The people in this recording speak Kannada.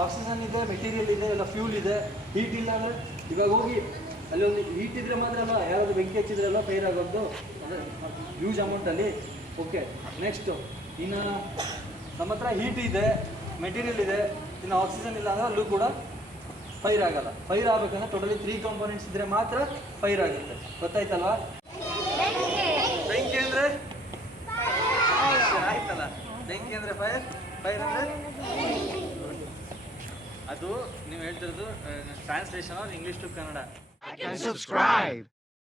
ಆಕ್ಸಿಜನ್ ಇದೆ, ಮೆಟೀರಿಯಲ್ ಇದೆ, ಎಲ್ಲ ಫ್ಯೂಲ್ ಇದೆ. ಹೀಟ್ ಇಲ್ಲ ಅಂದರೆ ಇವಾಗ ಹೋಗಿ ಅಲ್ಲಿ ಒಂದು ಹೀಟ್ ಇದ್ರೆ ಮಾತ್ರ ಅಲ್ಲ, ಯಾರಾದರೂ ಬೆಂಕಿ ಹಚ್ಚಿದ್ರೆಲ್ಲ ಫೈರ್ ಆಗೋದು, ಅಂದರೆ ಹ್ಯೂಜ್ ಅಮೌಂಟಲ್ಲಿ. ಓಕೆ, ನೆಕ್ಸ್ಟು ಇನ್ನು ನಮ್ಮ ಹತ್ರ ಹೀಟ್ ಇದೆ, ಮೆಟೀರಿಯಲ್ ಇದೆ, ಇನ್ನು ಆಕ್ಸಿಜನ್ ಇಲ್ಲ ಅಂದರೆ ಅಲ್ಲೂ ಕೂಡ ಫೈರ್ ಆಗಲ್ಲ. ಫೈರ್ ಆಗಬೇಕಂದ್ರೆ ಟೋಟಲಿ 3 ಕಾಂಪೋನೆಂಟ್ಸ್ ಇದ್ದರೆ ಮಾತ್ರ ಫೈರ್ ಆಗುತ್ತೆ. ಗೊತ್ತಾಯ್ತಲ್ವಾ? ಬೆಂಕಿ ಅಂದರೆ ಆಯ್ತಲ್ಲ, ಬೆಂಕಿ ಅಂದರೆ ಫೈರ್, ಫೈರ್ ಅಂದರೆ ಅದು ನೀವು ಹೇಳ್ತಿರೋದು ಟ್ರಾನ್ಸ್ಲೇಷನ್ ಇಂಗ್ಲಿಷ್ ಟು ಕನ್ನಡ.